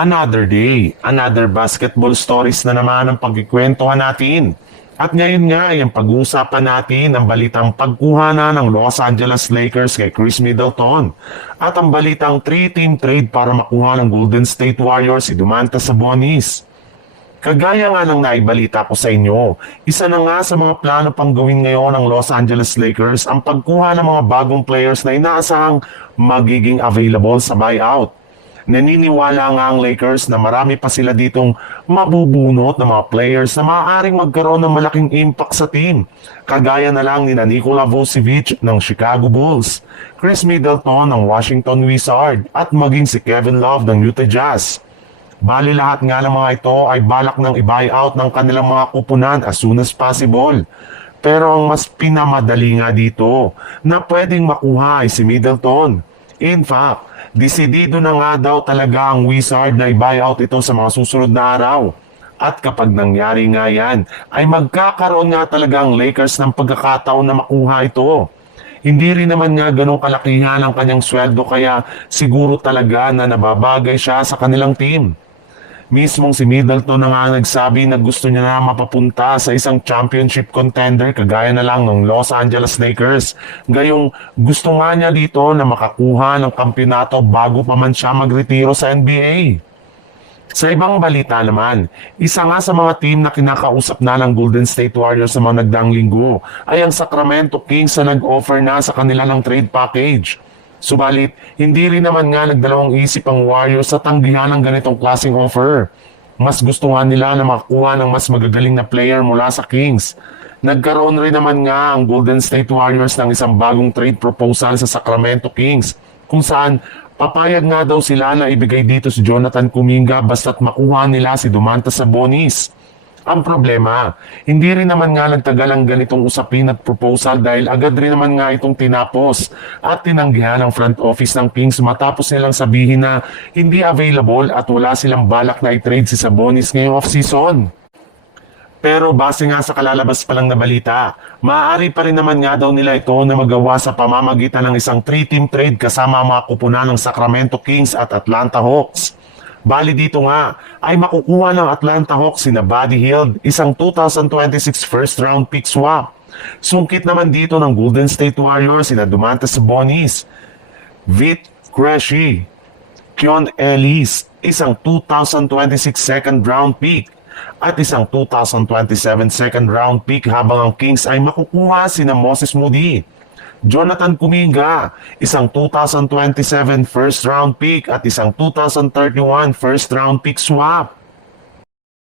Another day, another basketball stories na naman ang pagkikwentuhan natin. At ngayon nga ay ang pag-uusapan natin ang balitang pagkuha na ng Los Angeles Lakers kay Chris Middleton at ang balitang 3-team trade para makuha ng Golden State Warriors si Domantas Sabonis. Kagaya nga ng naibalita ko sa inyo, isa na nga sa mga plano pang gawin ngayon ng Los Angeles Lakers ang pagkuha ng mga bagong players na inaasahang magiging available sa buyout. Naniniwala nga ang Lakers na marami pa sila ditong mabubunot ng mga players na maaaring magkaroon ng malaking impact sa team. Kagaya na lang ni Nikola Vucevic ng Chicago Bulls, Chris Middleton ng Washington Wizards at maging si Kevin Love ng Utah Jazz. Bali lahat nga ng mga ito ay balak ng i-buyout ng kanilang mga kupunan as soon as possible. Pero ang mas pinamadali nga dito na pwedeng makuha ay si Middleton. In fact, desidido na nga daw talaga ang Wizard na i-buyout ito sa mga susunod na araw. At kapag nangyari nga yan, ay magkakaroon nga talaga ang Lakers ng pagkakataon na makuha ito. Hindi rin naman nga ganong kalakihan ang kanyang sweldo kaya siguro talaga na nababagay siya sa kanilang team. Mismong si Middleton na nga nagsabi na gusto niya na mapapunta sa isang championship contender kagaya na lang ng Los Angeles Lakers. Gayong gusto nga niya dito na makakuha ng kampyonato bago pa man siya magretiro sa NBA. Sa ibang balita naman, isa nga sa mga team na kinakausap na ng Golden State Warriors sa mga nagdaang linggo ay ang Sacramento Kings na nag-offer na sa kanila ng trade package. Subalit, hindi rin naman nga nagdalawang isip ang Warriors sa tanggihan ng ganitong klaseng offer. Mas gusto nga nila na makakuha ng mas magagaling na player mula sa Kings. Nagkaroon rin naman nga ang Golden State Warriors ng isang bagong trade proposal sa Sacramento Kings, kung saan papayag nga daw sila na ibigay dito si Jonathan Kuminga basta't makuha nila si Domantas Sabonis. Ang problema, hindi rin naman nga nagtagal ang ganitong usapin at proposal dahil agad rin naman nga itong tinapos at tinanggihan ng front office ng Kings matapos nilang sabihin na hindi available at wala silang balak na i-trade si Sabonis ngayong off-season. Pero base nga sa kalalabas pa lang na balita, maaari pa rin naman nga daw nila ito na magawa sa pamamagitan ng isang 3-team trade kasama ang mga kupunan ng Sacramento Kings at Atlanta Hawks. Bali dito nga ay makukuha ng Atlanta Hawks sina Buddy Hield, isang 2026 first round pick swap. Sungkit naman dito ng Golden State Warriors sina Domantas Sabonis, Vit Krejci, Keon Ellis, isang 2026 second round pick at isang 2027 second round pick, habang ang Kings ay makukuha sina Moses Moody, Jonathan Kuminga, isang 2027 first round pick at isang 2031 first round pick swap.